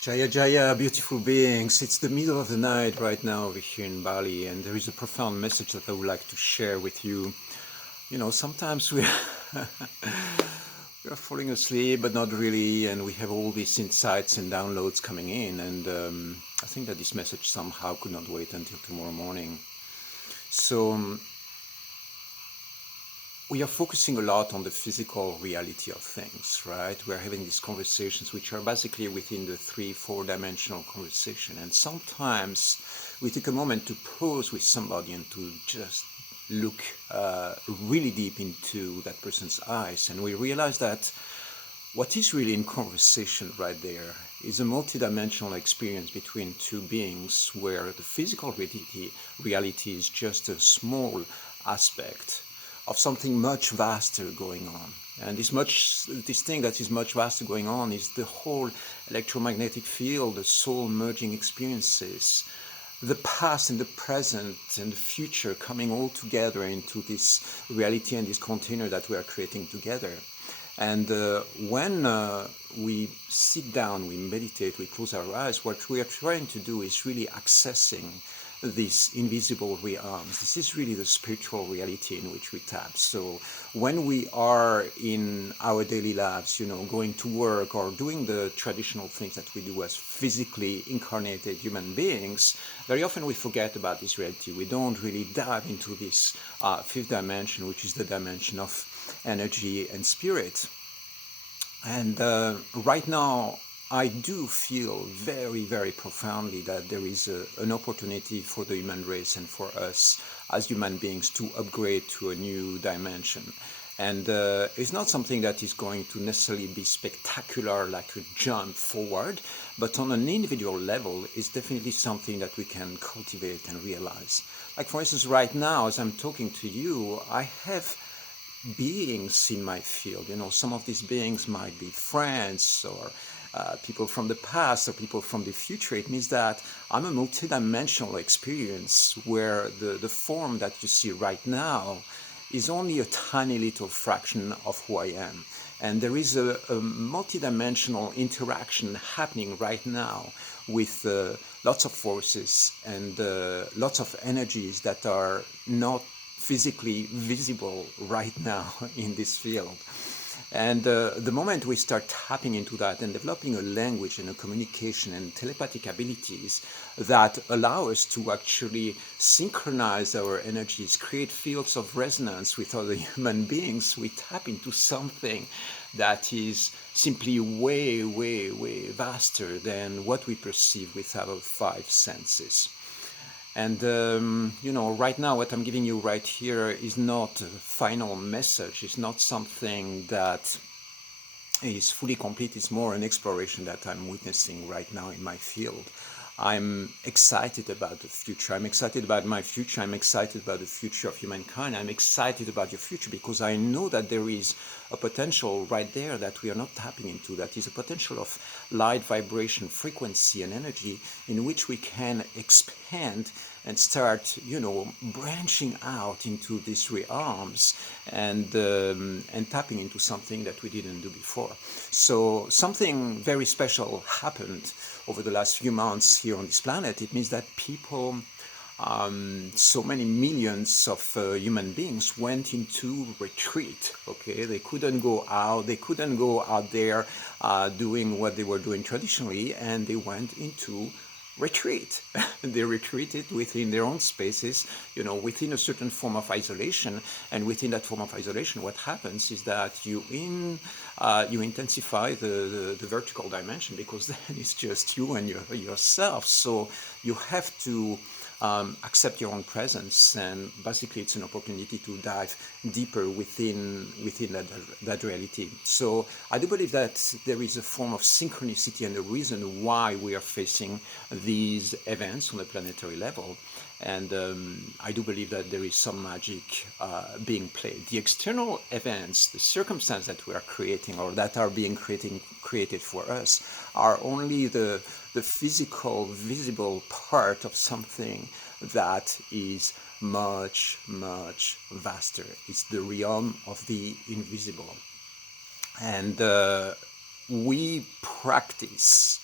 Jaya Jaya, beautiful beings. It's the middle of the night right now over here in Bali, and there is a profound message that I would like to share with you. Sometimes we we are falling asleep, but not really, and we have all these insights and downloads coming in, and I think that this message somehow could not wait until tomorrow morning. So we are focusing a lot on the physical reality of things, right? We're having these conversations which are basically within the 3-4 dimensional conversation. And sometimes we take a moment to pause with somebody and to just look really deep into that person's eyes. And we realize that what is really in conversation right there is a multidimensional experience between two beings where the physical reality is just a small aspect of something much vaster going on. And this thing that is much vaster going on is the whole electromagnetic field, the soul merging experiences, the past and the present and the future coming all together into this reality and this container that we are creating together. And when we sit down, we meditate, we close our eyes, what we are trying to do is really accessing these invisible realms. This is really the spiritual reality in which we tap. So when we are in our daily lives, going to work or doing the traditional things that we do as physically incarnated human beings, very often we forget about this reality. We don't really dive into this fifth dimension, which is the dimension of energy and spirit. And right now, I do feel very, very profoundly that there is an opportunity for the human race and for us as human beings to upgrade to a new dimension. And it's not something that is going to necessarily be spectacular, like a jump forward, but on an individual level, it's definitely something that we can cultivate and realize. Like, for instance, right now, as I'm talking to you, I have beings in my field. Some of these beings might be friends or people from the past or people from the future. It means that I'm a multidimensional experience where the form that you see right now is only a tiny little fraction of who I am. And there is a multidimensional interaction happening right now with lots of forces and lots of energies that are not physically visible right now in this field. And the moment we start tapping into that and developing a language and a communication and telepathic abilities that allow us to actually synchronize our energies, create fields of resonance with other human beings, we tap into something that is simply way, way, way vaster than what we perceive with our five senses. And right now, what I'm giving you right here is not a final message. It's not something that is fully complete. It's more an exploration that I'm witnessing right now in my field. I'm excited about the future. I'm excited about my future. I'm excited about the future of humankind. I'm excited about your future because I know that there is a potential right there that we are not tapping into. That is a potential of light, vibration, frequency, and energy in which we can expand and start, branching out into these realms and tapping into something that we didn't do before. So something very special happened over the last few months here on this planet. It means that people, so many millions of human beings went into retreat. Okay, they couldn't go out. They couldn't go out there doing what they were doing traditionally, and they went into retreat. They retreated within their own spaces, within a certain form of isolation. And within that form of isolation, what happens is that you intensify the vertical dimension, because then it's just you and yourself. So you have to accept your own presence, and basically it's an opportunity to dive deeper within that reality. So I do believe that there is a form of synchronicity and a reason why we are facing these events on a planetary level. And I do believe that there is some magic being played. The external events, the circumstances that we are creating or that are being created for us, are only the physical, visible part of something that is much, much vaster. It's the realm of the invisible. And we practice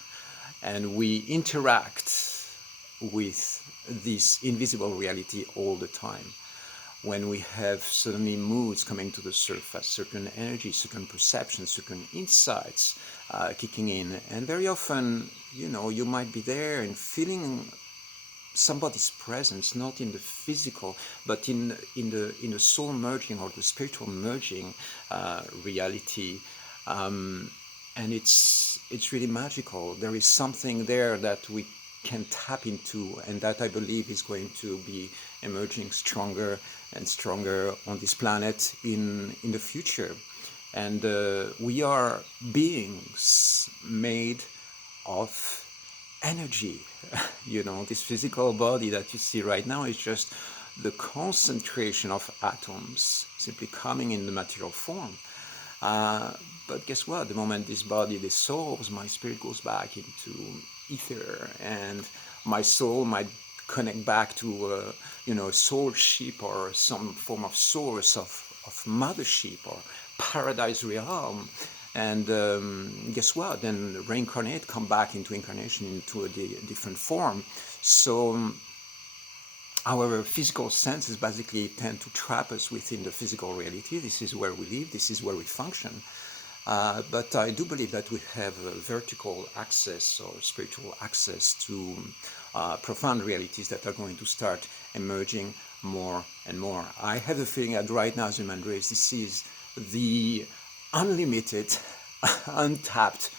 and we interact with this invisible reality all the time. When we have suddenly moods coming to the surface, certain energy, certain perceptions, certain insights kicking in, and very often, you might be there and feeling somebody's presence, not in the physical, but in the soul merging or the spiritual merging reality, and it's really magical. There is something there that we can tap into, and that I believe is going to be emerging stronger and stronger on this planet in the future. And we are beings made of energy. This physical body that you see right now is just the concentration of atoms simply coming in the material form. But guess what? The moment this body dissolves, my spirit goes back into ether, and my soul might connect back to a soul ship or some form of source of mothership or paradise realm. And guess what? Then reincarnate, come back into incarnation into a different form. So our physical senses basically tend to trap us within the physical reality. This is where we live, this is where we function. But I do believe that we have vertical access or spiritual access to profound realities that are going to start emerging more and more. I have the feeling that right now, as human race, this is the unlimited, untapped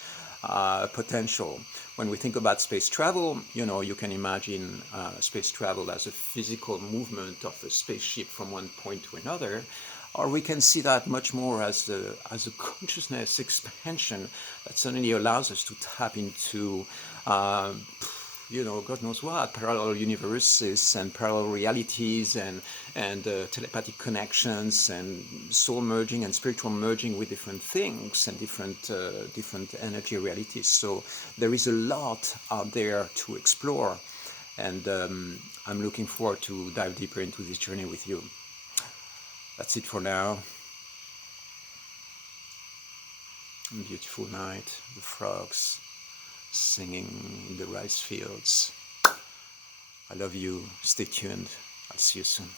potential. When we think about space travel, you can imagine space travel as a physical movement of a spaceship from one point to another, or we can see that much more as a consciousness expansion that suddenly allows us to tap into God knows what, parallel universes and parallel realities and telepathic connections and soul merging and spiritual merging with different things and different energy realities. So there is a lot out there to explore, and I'm looking forward to dive deeper into this journey with you. That's it for now. Beautiful night, the frogs singing in the rice fields. I love you. Stay tuned. I'll see you soon.